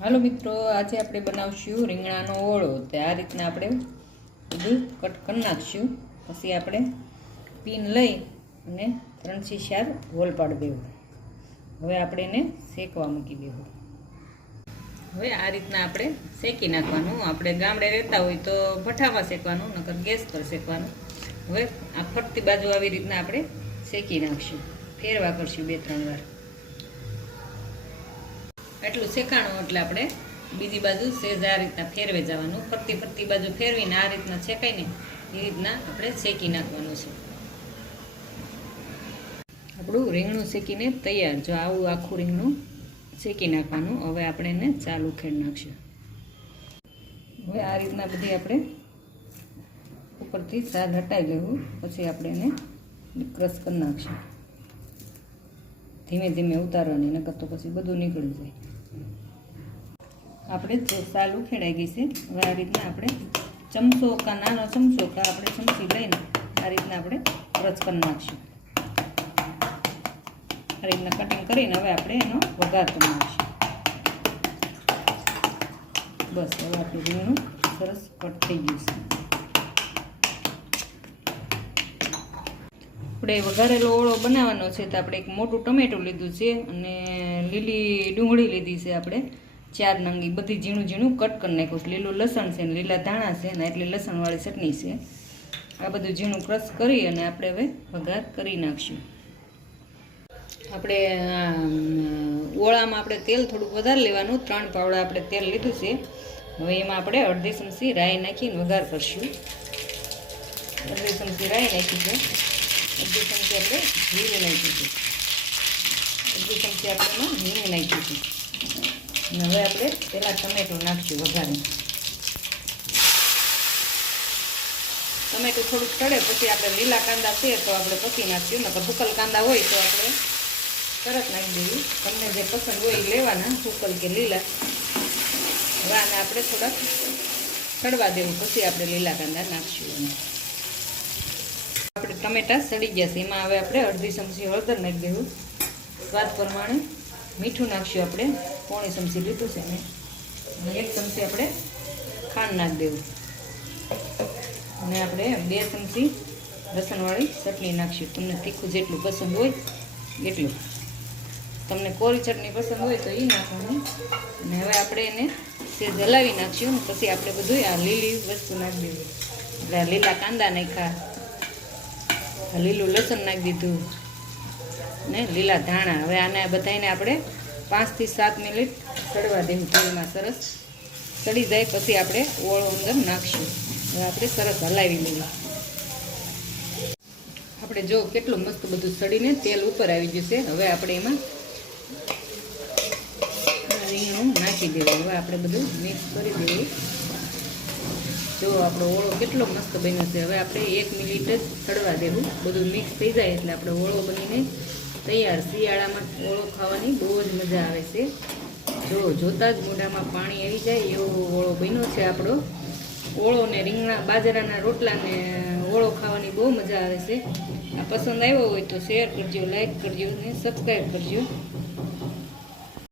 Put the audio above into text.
હાલો મિત્રો, આજે આપણે બનાવશું રીંગણાનો ઓળો. તે આ રીતના આપણે બધું કટ કરી નાખશું. પછી આપણે પીન લઈ અને ત્રણથી ચાર હોલ પાડી દેવું. હવે આપણે એને શેકવા મૂકી દેવું. હવે આ રીતના આપણે શેકી નાખવાનું. આપણે ગામડે રહેતા હોય તો ભઠ્ઠામાં શેકવાનું, નકર ગેસ પર શેકવાનું. હવે આ ફરતી બાજુ આવી રીતના આપણે શેકી નાખશું. ફેરવા કરશું બે, ત્રણ વાર. એટલું શેકાણું એટલે આપણે બીજી બાજુ સેજ આ રીતના ફેરવે જવાનું, ફરતી ફરતી બાજુ ફેરવીને આ રીતના શેકાય ને એ રીતના આપણે શેકી નાખવાનું છે. આપણું રીંગણું શેકીને તૈયાર. જો આવું આખું રીંગણું શેકી નાખવાનું, હવે આપણે એને ચાલુ ખેડ નાખશું. હવે આ રીતના બધી આપણે ઉપરથી સાદ હટાવી લેવું, પછી આપણે એને ક્રશ કરી નાખશું. ધીમે ધીમે ઉતારવાની, નકર તો પછી બધું નીકળી જાય. આપણે સાલ ઉખેડાઈ ગઈ છે. હવે આ રીતના આપણે ચમચો કા નાનો ચમચો કા આપણે ચમચી લઈને આ રીતના આપણે ક્રશ કરી નાખશું. આ રીતના કટિંગ કરીને હવે આપણે એનો વઘાર કરી નાખીશું. બસ, હવે આપણું રીંગણું સરસ કટ થઈ ગયું છે. આપણે વઘારેલો ઓળો બનાવવાનો છે તો આપણે એક મોટું ટમેટું લીધું છે અને લીલી ડુંગળી લીધી છે આપણે. ચાર નંગી, બધી ઝીણું ઝીણું કટ કરી નાખ્યું છે. લીલું લસણ છે ને લીલા ધાણા છે ને એટલે લસણવાળી ચટણી છે. આ બધું ઝીણું ક્રશ કરી અને આપણે હવે વઘાર કરી નાખશું. આપણે ઓળામાં આપણે તેલ થોડુંક વધારે લેવાનું. ત્રણ પાવડા આપણે તેલ લીધું છે. હવે એમાં આપણે અડધી ચમચી રાઈ નાખીને વઘાર કરશું. અડધી ચમચી રાઈ નાખી છે. અડધી ચમચી આપણે જીરું નાખ્યું છે. અડધી ચમચી આપણે એમાં હિંગ નાખ્યું છે. અને હવે આપણે પહેલાં ટમેટું નાખશું વઘારે. ટમેટું થોડુંક ચડે પછી આપણે લીલા કાંદા છે તો આપણે પછી નાખશું, નકર હુકલ કાંદા હોય તો આપણે તરત નાખી દેવી. તમને જે પસંદ હોય એ લેવાના હુકલ કે લીલા. હવે આને આપણે થોડાક ચડવા દેવું, પછી આપણે લીલા કાંદા નાખશું આપણે ટમેટા સડી ગયા છે, એમાં હવે આપણે અડધી ચમચી હળદર નાખી દેવું. સ્વાદ પ્રમાણે મીઠું નાખશું આપણે. પોણી ચમચી લીધું છે મેં. અને એક ચમચી આપણે ખાંડ નાખી દેવું. અને આપણે બે ચમચી લસણવાળી ચટણી નાખશું. તમને તીખું જેટલું પસંદ હોય એટલું. તમને કોરી ચટણી પસંદ હોય તો એ નાખવાની. અને હવે આપણે એને સેજ હલાવી નાખશું પછી આપણે બધું આ લીલી વસ્તુ નાખી દેવું. એટલે આ લીલા કાંદા નાખ્યા. લીલું લસણ નાખી દીધું. ને લીલા ધાણા. હવે આને બધાને આપણે પાંચથી સાત મિનિટ ચડવા દેવું તેલમાં સરસ. સડી જાય પછી આપણે ઓળો અંદર નાખશું. હવે આપણે સરસ હલાવી લઈએ. આપણે જો કેટલું મસ્ત બધું સડીને તેલ ઉપર આવી જશે હવે આપણે એમાં રીંગણું નાખી દેવું. હવે આપણે બધું મિક્સ કરી દેવું. જો આપણો ઓળો કેટલો મસ્ત બન્યો છે. હવે આપણે એક મિનિટ જ ચડવા દેવું. બધું મિક્સ થઈ જાય એટલે આપણે ઓળો બનીને તૈયાર, શિયાળામાં ઓળો ખાવાની બહુ જ મજા આવે છે. જો જોતાં જ મોઢામાં પાણી આવી જાય એવો ઓળો બન્યો છે આપણો. ઓળો ને રીંગણા, બાજરાના રોટલાને ઓળો ખાવાની બહુ મજા આવે છે. આ પસંદ આવ્યો હોય તો શેર કરજો, લાઈક કરજો ને સબસ્ક્રાઈબ કરજો.